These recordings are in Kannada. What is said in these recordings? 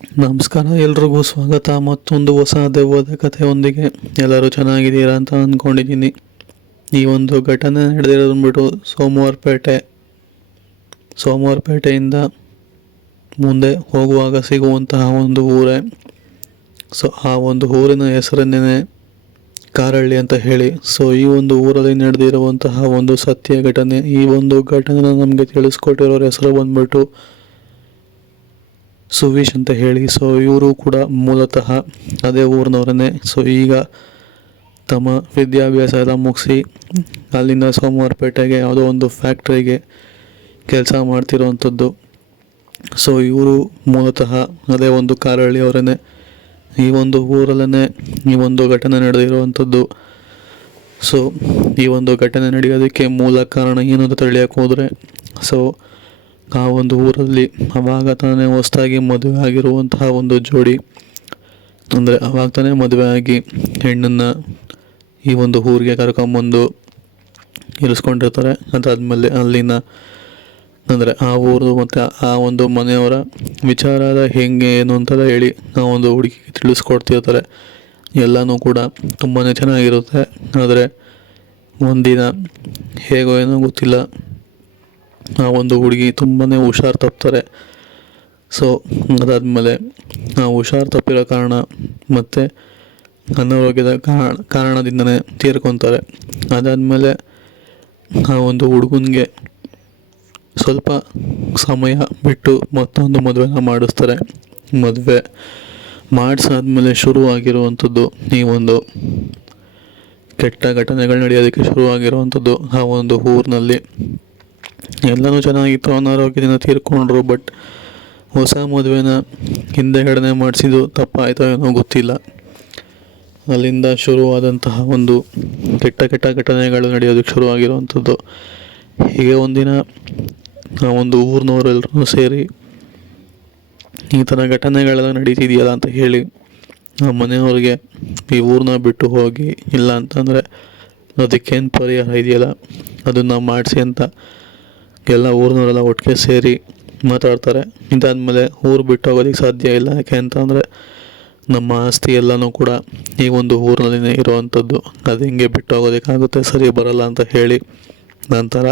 ನಮಸ್ಕಾರ, ಎಲ್ರಿಗೂ ಸ್ವಾಗತ ಮತ್ತೊಂದು ಹೊಸ ದೆವ್ವದ ಕಥೆಯೊಂದಿಗೆ. ಎಲ್ಲರೂ ಚೆನ್ನಾಗಿದ್ದೀರಾ ಅಂತ ಅಂದ್ಕೊಂಡಿದ್ದೀನಿ. ಈ ಒಂದು ಘಟನೆ ನಡೆದಿರೋದು ಅಂದ್ಬಿಟ್ಟು ಸೋಮವಾರಪೇಟೆಯಿಂದ ಮುಂದೆ ಹೋಗುವಾಗ ಸಿಗುವಂತಹ ಒಂದು ಊರೇ. ಆ ಒಂದು ಊರಿನ ಹೆಸರನ್ನೇ ಕಾರಹಳ್ಳಿ ಅಂತ ಹೇಳಿ. ಈ ಒಂದು ಊರಲ್ಲಿ ನಡೆದಿರುವಂತಹ ಒಂದು ಸತ್ಯ ಘಟನೆ. ಈ ಒಂದು ಘಟನೆನ ನಮಗೆ ತಿಳಿಸ್ಕೊಟ್ಟಿರೋರ ಹೆಸರು ಬಂದ್ಬಿಟ್ಟು ಸುವೀಶ್ ಅಂತ ಹೇಳಿ. ಇವರು ಕೂಡ ಮೂಲತಃ ಅದೇ ಊರಿನವರನ್ನೇ. ಈಗ ತಮ್ಮ ವಿದ್ಯಾಭ್ಯಾಸ ಎಲ್ಲ ಮುಗಿಸಿ ಅಲ್ಲಿಂದ ಸೋಮವಾರಪೇಟೆಗೆ ಯಾವುದೋ ಒಂದು ಫ್ಯಾಕ್ಟ್ರಿಗೆ ಕೆಲಸ ಮಾಡ್ತಿರೋವಂಥದ್ದು. ಇವರು ಮೂಲತಃ ಅದೇ ಒಂದು ಕಾರಹಳ್ಳಿಯವರನ್ನೇ. ಈ ಒಂದು ಊರಲ್ಲೇ ಈ ಒಂದು ಘಟನೆ ನಡೆದಿರುವಂಥದ್ದು. ಈ ಒಂದು ಘಟನೆ ನಡೆಯೋದಕ್ಕೆ ಮೂಲ ಕಾರಣ ಏನು ಅಂತ ತಿಳಿಯೋಕೆ ಹೋದರೆ, ಆ ಒಂದು ಊರಲ್ಲಿ ಅವಾಗ ತಾನೇ ಹೊಸದಾಗಿ ಮದುವೆ ಆಗಿರುವಂತಹ ಒಂದು ಜೋಡಿ, ಅಂದರೆ ಅವಾಗ ತಾನೇ ಮದುವೆ ಆಗಿ ಹೆಣ್ಣನ್ನು ಈ ಒಂದು ಊರಿಗೆ ಕರ್ಕೊಂಬಂದು ಇರಿಸ್ಕೊಂಡಿರ್ತಾರೆ. ಅದಾದಮೇಲೆ ಅಲ್ಲಿನ ಅಂದರೆ ಆ ಊರು ಮತ್ತು ಆ ಒಂದು ಮನೆಯವರ ವಿಚಾರ ಹೆಂಗೆ ಏನು ಅಂತೆಲ್ಲ ಹೇಳಿ ಆ ಒಂದು ಹುಡುಗಿಗೆ ತಿಳಿಸ್ಕೊಡ್ತಿರ್ತಾರೆ. ಎಲ್ಲನೂ ಕೂಡ ತುಂಬಾ ಚೆನ್ನಾಗಿರುತ್ತೆ. ಆದರೆ ಒಂದಿನ ಹೇಗೋ ಏನೋ ಗೊತ್ತಿಲ್ಲ, ಆ ಒಂದು ಹುಡುಗಿ ತುಂಬಾ ಹುಷಾರು ತಪ್ತಾರೆ. ಅದಾದಮೇಲೆ ಆ ಹುಷಾರು ತಪ್ಪಿರೋ ಕಾರಣ ಮತ್ತು ಅನಾರೋಗ್ಯದ ಕಾರಣದಿಂದನೇ ತೀರ್ಕೊತಾರೆ. ಅದಾದಮೇಲೆ ಆ ಒಂದು ಹುಡುಗನಿಗೆ ಸ್ವಲ್ಪ ಸಮಯ ಬಿಟ್ಟು ಮತ್ತೊಂದು ಮದುವೆನ ಮಾಡಿಸ್ತಾರೆ. ಮದುವೆ ಮಾಡಿಸಾದ್ಮೇಲೆ ಶುರುವಾಗಿರುವಂಥದ್ದು ಈ ಒಂದು ಕೆಟ್ಟ ಘಟನೆಗಳು ನಡೆಯೋದಕ್ಕೆ ಶುರುವಾಗಿರುವಂಥದ್ದು. ಆ ಒಂದು ಊರಿನಲ್ಲಿ ಎಲ್ಲನೂ ಚೆನ್ನಾಗಿತ್ತು, ಅನಾರೋಗ್ಯದಿಂದ ತೀರ್ಕೊಂಡ್ರು. ಬಟ್ ಹೊಸ ಮದುವೆನ ಹಿಂದೆಗಡೆ ಮಾಡಿಸಿದ್ದು ತಪ್ಪಾಯಿತೋ ಏನೋ ಗೊತ್ತಿಲ್ಲ. ಅಲ್ಲಿಂದ ಶುರುವಾದಂತಹ ಒಂದು ಕೆಟ್ಟ ಘಟನೆಗಳು ನಡೆಯೋದಕ್ಕೆ ಶುರುವಾಗಿರುವಂಥದ್ದು. ಹೀಗೆ ಒಂದಿನ ಆ ಒಂದು ಊರಿನವರೆಲ್ಲರೂ ಸೇರಿ ಈ ಥರ ಘಟನೆಗಳೆಲ್ಲ ನಡೀತಿದೆಯಲ್ಲ ಅಂತ ಹೇಳಿ ಆ ಮನೆಯವ್ರಿಗೆ ಈ ಊರನ್ನ ಬಿಟ್ಟು ಹೋಗಿ, ಇಲ್ಲ ಅಂತಂದರೆ ಅದಕ್ಕೇನು ಪರಿಹಾರ ಇದೆಯಲ್ಲ ಅದನ್ನು ಮಾಡಿಸಿ ಅಂತ ಎಲ್ಲ ಊರಿನವರೆಲ್ಲ ಒಟ್ಟಿಗೆ ಸೇರಿ ಮಾತಾಡ್ತಾರೆ. ಇದಾದಮೇಲೆ ಊರು ಬಿಟ್ಟು ಹೋಗೋದಕ್ಕೆ ಸಾಧ್ಯ ಇಲ್ಲ. ಯಾಕೆ ಅಂತಂದರೆ ನಮ್ಮ ಆಸ್ತಿ ಎಲ್ಲನೂ ಕೂಡ ಈ ಒಂದು ಊರಿನಲ್ಲಿನೇ ಇರುವಂಥದ್ದು. ಅದು ಹಿಂಗೆ ಬಿಟ್ಟು ಹೋಗೋದಕ್ಕಾಗುತ್ತೆ, ಸರಿ ಬರಲ್ಲ ಅಂತ ಹೇಳಿ ನಂತರ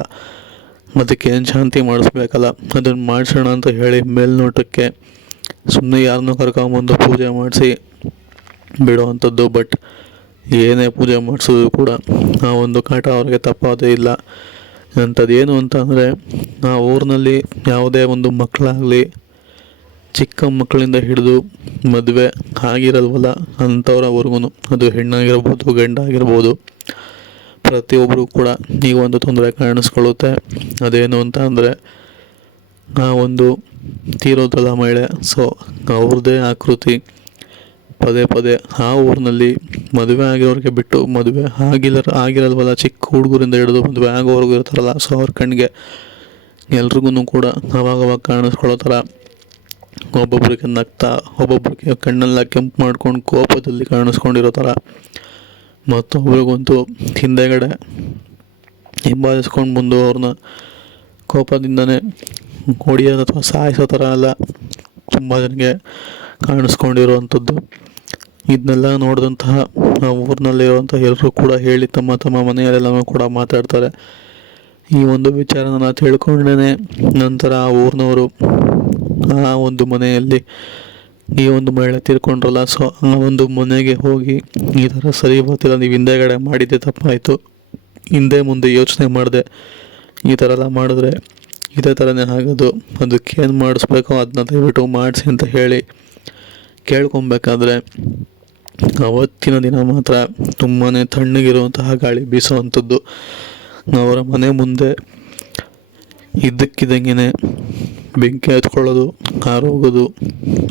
ಅದಕ್ಕೇನು ಶಾಂತಿ ಮಾಡಿಸ್ಬೇಕಲ್ಲ ಅದನ್ನು ಮಾಡಿಸೋಣ ಅಂತ ಹೇಳಿ ಮೇಲ್ನೋಟಕ್ಕೆ ಸುಮ್ಮನೆ ಯಾರನ್ನೂ ಕರ್ಕೊಂಬಂದು ಪೂಜೆ ಮಾಡಿಸಿ ಬಿಡುವಂಥದ್ದು. ಬಟ್ ಏನೇ ಪೂಜೆ ಮಾಡಿಸೋದು ಕೂಡ ಆ ಒಂದು ಕಾಟ ಅವ್ರಿಗೆ ತಪ್ಪೋದೇ ಇಲ್ಲ. ಅಂಥದ್ದೇನು ಅಂತ ಅಂದರೆ, ಆ ಊರಿನಲ್ಲಿ ಯಾವುದೇ ಒಂದು ಮಕ್ಕಳಾಗಲಿ, ಚಿಕ್ಕ ಮಕ್ಕಳಿಂದ ಹಿಡಿದು ಮದುವೆ ಆಗಿರಲ್ವಲ್ಲ ಅಂಥವ್ರವರೆಗೂ, ಅದು ಹೆಣ್ಣಾಗಿರ್ಬೋದು ಗಂಡಾಗಿರ್ಬೋದು, ಪ್ರತಿಯೊಬ್ಬರು ಕೂಡ ಈ ಒಂದು ತೊಂದರೆ ಕಾಣಿಸ್ಕೊಳ್ಳುತ್ತೆ. ಅದೇನು ಅಂತ ಅಂದರೆ, ಆ ಒಂದು ತೀರೋದಲ್ಲ ಮಹಿಳೆ, ಅವ್ರದ್ದೇ ಆಕೃತಿ ಪದೇ ಪದೇ ಆ ಊರಿನಲ್ಲಿ ಮದುವೆ ಆಗಿರೋರಿಗೆ ಬಿಟ್ಟು ಮದುವೆ ಆಗಿರಲ್ವಲ್ಲ ಚಿಕ್ಕ ಹುಡುಗರಿಂದ ಹಿಡಿದು ಮದುವೆ ಆಗೋವರೆಗೂ ಇರ್ತಾರಲ್ಲ, ಅವ್ರ ಕಣ್ಣಿಗೆ ಎಲ್ರಿಗೂ ಕೂಡ ಅವಾಗವಾಗ ಕಾಣಿಸ್ಕೊಳ್ಳೋ ಥರ ಒಬ್ಬೊಬ್ಬರಿಗೆ ನಗ್ತಾ, ಒಬ್ಬೊಬ್ಬರಿಗೆ ಕಣ್ಣೆಲ್ಲ ಕೆಂಪು ಮಾಡ್ಕೊಂಡು ಕೋಪದಲ್ಲಿ ಕಾಣಿಸ್ಕೊಂಡಿರೋ ಥರ, ಮತ್ತೊಬ್ರಿಗಂತೂ ಹಿಂದೆಗಡೆ ಹಿಂಬಾಲಿಸ್ಕೊಂಡು ಬಂದು ಅವ್ರನ್ನ ಕೋಪದಿಂದನೇ ಹೊಡಿಯೋದು ಅಥವಾ ಸಾಯಿಸೋ ಥರ ಎಲ್ಲ ತುಂಬ ಜನಕ್ಕೆ ಕಾಣಿಸ್ಕೊಂಡಿರುವಂಥದ್ದು. ಇದನ್ನೆಲ್ಲ ನೋಡಿದಂತಹ ಆ ಊರಿನಲ್ಲಿರುವಂಥ ಎಲ್ಲರೂ ಕೂಡ ಹೇಳಿ ತಮ್ಮ ತಮ್ಮ ಮನೆಯಲ್ಲೆಲ್ಲವೂ ಕೂಡ ಮಾತಾಡ್ತಾರೆ. ಈ ಒಂದು ವಿಚಾರನ ತಿಳ್ಕೊಂಡೇ ನಂತರ ಆ ಊರಿನವರು ಆ ಒಂದು ಮನೆಯಲ್ಲಿ ಈ ಒಂದು ಮಹಿಳೆ ತೀರ್ಕೊಂಡ್ರಲ್ಲ, ಆ ಒಂದು ಮನೆಗೆ ಹೋಗಿ ಈ ಥರ ಸರಿ ಬರ್ತಿಲ್ಲ, ನೀವು ಹಿಂದೆಗಡೆ ಮಾಡಿದ್ದೆ ತಪ್ಪಾಯಿತು, ಹಿಂದೆ ಮುಂದೆ ಯೋಚನೆ ಮಾಡಿದೆ, ಈ ಥರ ಎಲ್ಲ ಮಾಡಿದ್ರೆ ಇದೇ ಥರನೇ ಆಗೋದು, ಅದಕ್ಕೇನು ಮಾಡಿಸ್ಬೇಕೋ ಅದನ್ನ ದಯವಿಟ್ಟು ಮಾಡಿಸಿ ಅಂತ ಹೇಳಿ ಕೇಳ್ಕೊಬೇಕಾದ್ರೆ ಅವತ್ತಿನ ದಿನ ಮಾತ್ರ ತುಂಬಾ ತಣ್ಣಗಿರುವಂತಹ ಗಾಳಿ ಬೀಸುವಂಥದ್ದು. ಅವರ ಮನೆ ಮುಂದೆ ಇದ್ದಕ್ಕಿದ್ದಂಗೆ ಬೆಂಕಿ ಹತ್ಕೊಳ್ಳೋದು, ಆರೋಗೋದು,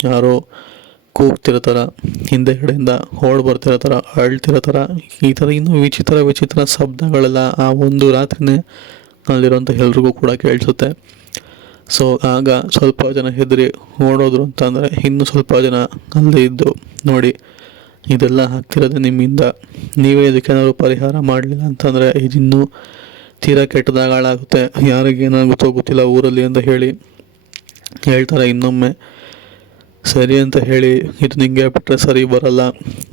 ಯಾರೋ ಕೂಗ್ತಿರೋ ಥರ, ಹಿಂದೆಗಡೆಯಿಂದ ಓಡ್ ಬರ್ತಿರೋ ಥರ, ಅಳ್ತಿರೋ ಥರ, ಈ ಥರ ಇನ್ನೂ ವಿಚಿತ್ರ ಶಬ್ದಗಳೆಲ್ಲ ಆ ಒಂದು ರಾತ್ರಿನೇ ಅಲ್ಲಿರೋಂಥ ಎಲ್ರಿಗೂ ಕೂಡ ಕೇಳಿಸುತ್ತೆ. ಆಗ ಸ್ವಲ್ಪ ಜನ ಹೆದರಿ ಓಡೋದ್ರು ಅಂತಂದರೆ, ಇನ್ನು ಸ್ವಲ್ಪ ಜನ ಅಲ್ಲೇ ಇದ್ದು ನೋಡಿ ಇದೆಲ್ಲ ಆಗ್ತಿರೋದು ನಿಮ್ಮಿಂದ, ನೀವೇ ಇದಕ್ಕೇನಾದ್ರು ಪರಿಹಾರ ಮಾಡಲಿಲ್ಲ ಅಂತಂದರೆ ಇದಿನ್ನೂ ತೀರಾ ಕೆಟ್ಟದಾಗ ಹಾಳಾಗುತ್ತೆ, ಯಾರಿಗೇನಾಗುತ್ತೋ ಗೊತ್ತಿಲ್ಲ ಊರಲ್ಲಿ ಅಂತ ಹೇಳಿ ಹೇಳ್ತಾರೆ ಇನ್ನೊಮ್ಮೆ. ಸರಿ ಅಂತ ಹೇಳಿ ಇದು ನಿಂಗೆ ಬಿಟ್ಟರೆ ಸರಿ ಬರಲ್ಲ,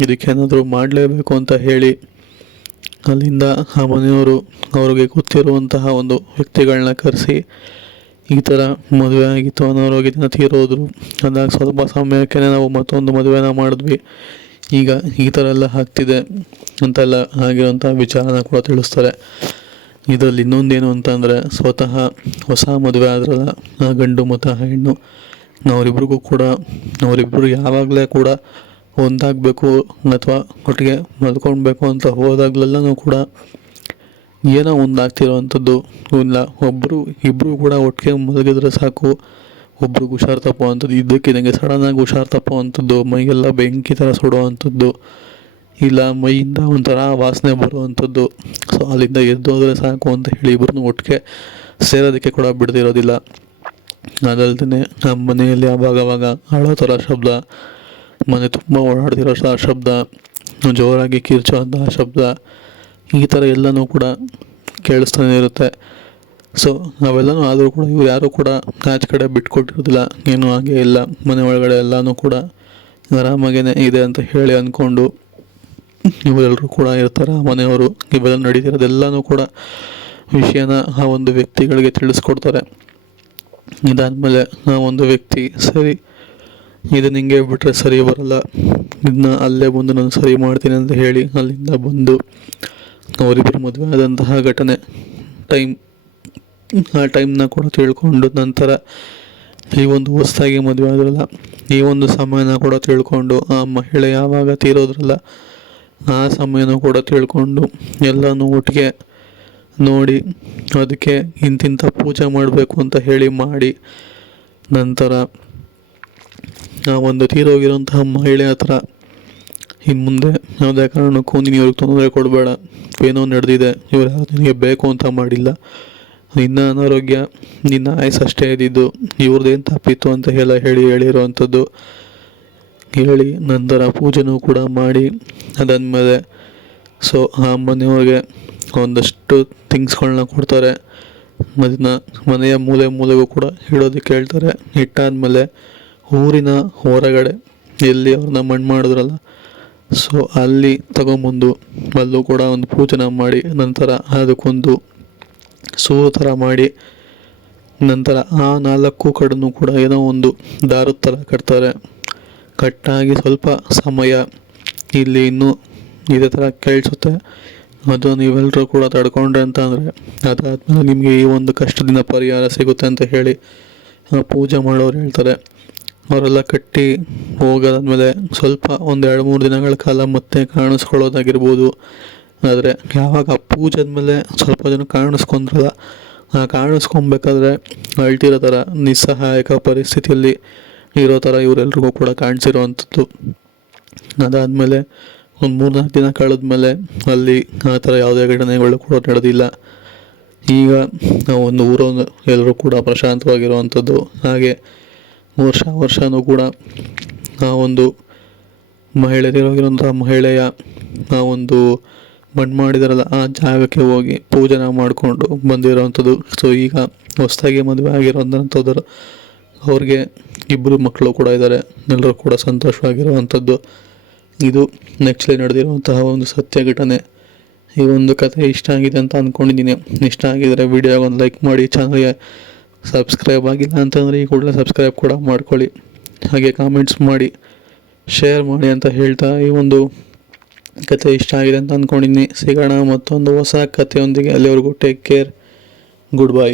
ಇದಕ್ಕೇನಾದರೂ ಮಾಡಲೇಬೇಕು ಅಂತ ಹೇಳಿ ಅಲ್ಲಿಂದ ಆ ಮನೆಯವರು ಅವ್ರಿಗೆ ಗೊತ್ತಿರುವಂತಹ ಒಂದು ವ್ಯಕ್ತಿಗಳನ್ನ ಕರೆಸಿ ಈ ಥರ ಮದುವೆ ಆಗಿತ್ತು, ಅನಾರೋಗ್ಯದಿಂದ ತೀರೋದ್ರು, ಅದಾಗ ಸ್ವಲ್ಪ ಸಮಯಕ್ಕೆ ನಾವು ಮತ್ತೊಂದು ಮದುವೆನ ಮಾಡಿದ್ವಿ, ಈಗ ಈ ಥರ ಎಲ್ಲ ಆಗ್ತಿದೆ ಅಂತೆಲ್ಲ ಆಗಿರೋಂಥ ವಿಚಾರನ ಕೂಡ ತಿಳಿಸ್ತಾರೆ. ಇದರಲ್ಲಿ ಇನ್ನೊಂದೇನು ಅಂತಂದರೆ, ಸ್ವತಃ ಹೊಸ ಮದುವೆ ಆದ್ರಲ್ಲ ಆ ಗಂಡು ಮತ್ತು ಆ ಹೆಣ್ಣು, ಅವರಿಬ್ಬರು ಯಾವಾಗಲೇ ಕೂಡ ಒಂದಾಗಬೇಕು ಅಥವಾ ಒಟ್ಟಿಗೆ ಮಲ್ಕೊಳ್ಬೇಕು ಅಂತ ಹೋದಾಗಲೆಲ್ಲನೂ ಕೂಡ ಏನೋ ಒಂದಾಗ್ತಿರೋವಂಥದ್ದು ಇಲ್ಲ. ಇಬ್ಬರು ಕೂಡ ಒಟ್ಟಿಗೆ ಮಲಗಿದ್ರೆ ಸಾಕು ಒಬ್ರಿಗೆ ಹುಷಾರು ತಪ್ಪುವಂಥದ್ದು, ಇದ್ದಕ್ಕಿದ್ದಂಗೆ ಸಡನ್ನಾಗಿ ಹುಷಾರು ತಪ್ಪುವಂಥದ್ದು, ಮೈಗೆಲ್ಲ ಬೆಂಕಿ ಥರ ಸುಡುವಂಥದ್ದು, ಇಲ್ಲ ಮೈಯಿಂದ ಒಂಥರ ವಾಸನೆ ಬರುವಂಥದ್ದು. ಸೊ ಅಲ್ಲಿಂದ ಎದ್ದೋದ್ರೆ ಸಾಕು ಅಂತ ಹೇಳಿ ಇಬ್ಬರನ್ನೂ ಒಟ್ಟಿಗೆ ಸೇರೋದಕ್ಕೆ ಕೂಡ ಬಿಡ್ದಿರೋದಿಲ್ಲ. ಅದಲ್ದೇ ನಮ್ಮ ಮನೆಯಲ್ಲಿ ಆವಾಗವಾಗ ಅಳೋ ಥರ ಶಬ್ದ, ಮನೆ ತುಂಬ ಓಡಾಡ್ತಿರೋ ಶಬ್ದ, ಜೋರಾಗಿ ಕಿರ್ಚೋ ಅಂಥ ಶಬ್ದ, ಈ ಥರ ಎಲ್ಲನೂ ಕೂಡ ಕೇಳಿಸ್ತಾನೆ ಇರುತ್ತೆ. ಸೊ ಅವೆಲ್ಲನೂ ಆದರೂ ಕೂಡ ಇವ್ರು ಯಾರೂ ಕೂಡ ಆಚೆ ಕಡೆ ಬಿಟ್ಕೊಟ್ಟಿರೋದಿಲ್ಲ, ಏನೂ ಹಾಗೆ ಇಲ್ಲ, ಮನೆ ಒಳಗಡೆ ಎಲ್ಲನೂ ಕೂಡ ಆರಾಮಾಗೇ ಇದೆ ಅಂತ ಹೇಳಿ ಅಂದ್ಕೊಂಡು ಇವರೆಲ್ಲರೂ ಕೂಡ ಇರ್ತಾರೆ. ಆ ಮನೆಯವರು ಇವೆಲ್ಲ ನಡೀತಿರೋದೆಲ್ಲನೂ ಕೂಡ ವಿಷಯನ ಆ ಒಂದು ವ್ಯಕ್ತಿಗಳಿಗೆ ತಿಳಿಸ್ಕೊಡ್ತಾರೆ. ಇದಾದಮೇಲೆ ಆ ಒಂದು ವ್ಯಕ್ತಿ, ಸರಿ ಇದು ನಿಂಗೆ ಬಿಟ್ಟರೆ ಸರಿ ಬರಲ್ಲ, ಇದನ್ನ ಅಲ್ಲೇ ಬಂದು ನಾನು ಸರಿ ಮಾಡ್ತೀನಿ ಅಂತ ಹೇಳಿ ಅಲ್ಲಿಂದ ಬಂದು ಅವರಿಬ್ಬರು ಮದುವೆ ಆದಂತಹ ಘಟನೆ ಆ ಟೈಮ್ನ ಕೂಡ ತಿಳ್ಕೊಂಡು, ನಂತರ ಈ ಒಂದು ಹೊಸದಾಗಿ ಮದುವೆ ಆದ್ರಲ್ಲ ಈ ಒಂದು ಸಮಯನ ಕೂಡ ತಿಳ್ಕೊಂಡು, ಆ ಮಹಿಳೆ ಯಾವಾಗ ತೀರೋದ್ರಲ್ಲ ಆ ಸಮಯನೂ ಕೂಡ ತಿಳ್ಕೊಂಡು ಎಲ್ಲನೂ ಒಟ್ಟಿಗೆ ನೋಡಿ ಅದಕ್ಕೆ ಇಂತಿಂಥ ಪೂಜೆ ಮಾಡಬೇಕು ಅಂತ ಹೇಳಿ ಮಾಡಿ, ನಂತರ ಆ ಒಂದು ತೀರೋಗಿರೋಂತಹ ಮಹಿಳೆ ಹತ್ರ ಇನ್ನು ಮುಂದೆ ಯಾವುದೇ ಕಾರಣಕ್ಕೂ ನೀನು ಇವ್ರಿಗೆ ತೊಂದರೆ ಕೊಡಬೇಡ, ಏನೋ ನಡೆದಿದೆ, ಇವ್ರು ಯಾರು ನಿನಗೆ ಬೇಕು ಅಂತ ಮಾಡಿಲ್ಲ, ನಿನ್ನ ಅನಾರೋಗ್ಯ ನಿನ್ನ ಆಯಸ್ಸಷ್ಟೇ ಇದ್ದಿದ್ದು, ಇವ್ರದ್ದೇನು ತಪ್ಪಿತ್ತು ಅಂತ ಹೇಳಿರೋವಂಥದ್ದು ಹೇಳಿ ನಂತರ ಪೂಜೆನೂ ಕೂಡ ಮಾಡಿ ಅದಾದಮೇಲೆ ಸೊ ಆ ಮನೆಯವ್ರಿಗೆ ಒಂದಷ್ಟು ಥಿಂಗ್ಸ್ಗಳನ್ನ ಕೊಡ್ತಾರೆ. ಅದನ್ನು ಮನೆಯ ಮೂಲೆಗೂ ಕೂಡ ಇಡೋದಕ್ಕೆ ಹೇಳ್ತಾರೆ. ಇಟ್ಟಾದಮೇಲೆ ಊರಿನ ಹೊರಗಡೆ ಎಲ್ಲಿ ಅವ್ರನ್ನ ಮಣ್ಣು ಮಾಡಿದ್ರಲ್ಲ ಸೊ ಅಲ್ಲಿ ತಗೊಂಬಂದು ಅಲ್ಲೂ ಕೂಡ ಒಂದು ಪೂಜೆನ ಮಾಡಿ, ನಂತರ ಅದಕ್ಕೊಂದು ಸೂರು ಥರ ಮಾಡಿ, ನಂತರ ಆ 4 ಕಡೆನೂ ಕೂಡ ಏನೋ ಒಂದು ದಾರದ ಥರ ಕಟ್ತಾರೆ. ಕಟ್ಟಾಗಿ ಸ್ವಲ್ಪ ಸಮಯ ಇಲ್ಲಿ ಇನ್ನೂ ಇದೇ ಥರ ಕೇಳಿಸುತ್ತೆ. ಅದು ನೀವೆಲ್ಲರೂ ಕೂಡ ತಡ್ಕೊಂಡ್ರೆ ಅಂತ ಅಂದರೆ ಅದಾದಮೇಲೆ ನಿಮಗೆ ಈ ಒಂದು ಕಷ್ಟದಿಂದ ಪರಿಹಾರ ಸಿಗುತ್ತೆ ಅಂತ ಹೇಳಿ ಪೂಜೆ ಮಾಡೋರು ಹೇಳ್ತಾರೆ. ಅವರೆಲ್ಲ ಕಟ್ಟಿ ಹೋಗೋದಾದ್ಮೇಲೆ ಸ್ವಲ್ಪ 1-2-3 ದಿನಗಳ ಕಾಲ ಮತ್ತೆ ಕಾಣಿಸ್ಕೊಳ್ಳೋದಾಗಿರ್ಬೋದು. ಆದರೆ ಯಾವಾಗ ಆ ಪೂಜೆ ಆದಮೇಲೆ ಸ್ವಲ್ಪ ಜನ ಕಾಣಿಸ್ಕೊಂಡ್ರಲ್ಲ, ಆ ಕಾಣಿಸ್ಕೊಬೇಕಾದ್ರೆ ಅಳ್ತಿರೋ ಥರ ನಿಸ್ಸಹಾಯಕ ಪರಿಸ್ಥಿತಿಯಲ್ಲಿ ಇರೋ ಥರ ಇವರೆಲ್ರಿಗೂ ಕೂಡ ಕಾಣಿಸಿರೋವಂಥದ್ದು. ಅದಾದಮೇಲೆ ಒಂದು 3-4 ದಿನ ಕಳೆದ್ಮೇಲೆ ಅಲ್ಲಿ ಆ ಥರ ಯಾವುದೇ ಘಟನೆಗಳು ಕೂಡ ನಡೆದಿಲ್ಲ. ಈಗ ಒಂದು ಊರನ್ನು ಎಲ್ಲರೂ ಕೂಡ ಪ್ರಶಾಂತವಾಗಿರುವಂಥದ್ದು. ಹಾಗೆ ವರ್ಷನೂ ಕೂಡ ಆ ಒಂದು ಮಹಿಳೆಯ ಆ ಒಂದು ಮಣ್ಣು ಮಾಡಿದಾರಲ್ಲ ಆ ಜಾಗಕ್ಕೆ ಹೋಗಿ ಪೂಜೆನ ಮಾಡಿಕೊಂಡು ಬಂದಿರೋವಂಥದ್ದು. ಸೊ ಈಗ ಹೊಸದಾಗಿ ಮದುವೆ ಆಗಿರೋಂಥದ್ದು ಅವ್ರಿಗೆ 2 ಮಕ್ಕಳು ಕೂಡ ಇದ್ದಾರೆ, ಎಲ್ಲರೂ ಕೂಡ ಸಂತೋಷವಾಗಿರುವಂಥದ್ದು. ಇದು ನೆಕ್ಸ್ಟ್ಲಿ ನಡೆದಿರುವಂತಹ ಒಂದು ಸತ್ಯ ಘಟನೆ. ಈ ಒಂದು ಕಥೆ ಇಷ್ಟ ಆಗಿದೆ ಅಂತ ಅಂದ್ಕೊಂಡಿದ್ದೀನಿ. ಇಷ್ಟ ಆಗಿದರೆ ವಿಡಿಯೋಗೊಂದು ಲೈಕ್ ಮಾಡಿ, ಚಾನಲ್ಗೆ ಸಬ್ಸ್ಕ್ರೈಬ್ ಆಗಿಲ್ಲ ಅಂತಂದರೆ ಈ ಕೂಡಲೇ ಸಬ್ಸ್ಕ್ರೈಬ್ ಕೂಡ ಮಾಡ್ಕೊಳ್ಳಿ, ಹಾಗೆ ಕಾಮೆಂಟ್ಸ್ ಮಾಡಿ, ಶೇರ್ ಮಾಡಿ ಅಂತ ಹೇಳ್ತಾ ಈ ಒಂದು ಕಥೆ ಇಷ್ಟ ಆಗಿದೆ ಅಂತ ಅಂದ್ಕೊಂಡಿದ್ದೀನಿ. ಸಿಗೋಣ ಮತ್ತೊಂದು ಹೊಸ ಕಥೆಯೊಂದಿಗೆ. ಅಲ್ಲಿವರೆಗೂ ಟೇಕ್ ಕೇರ್, ಗುಡ್ ಬೈ.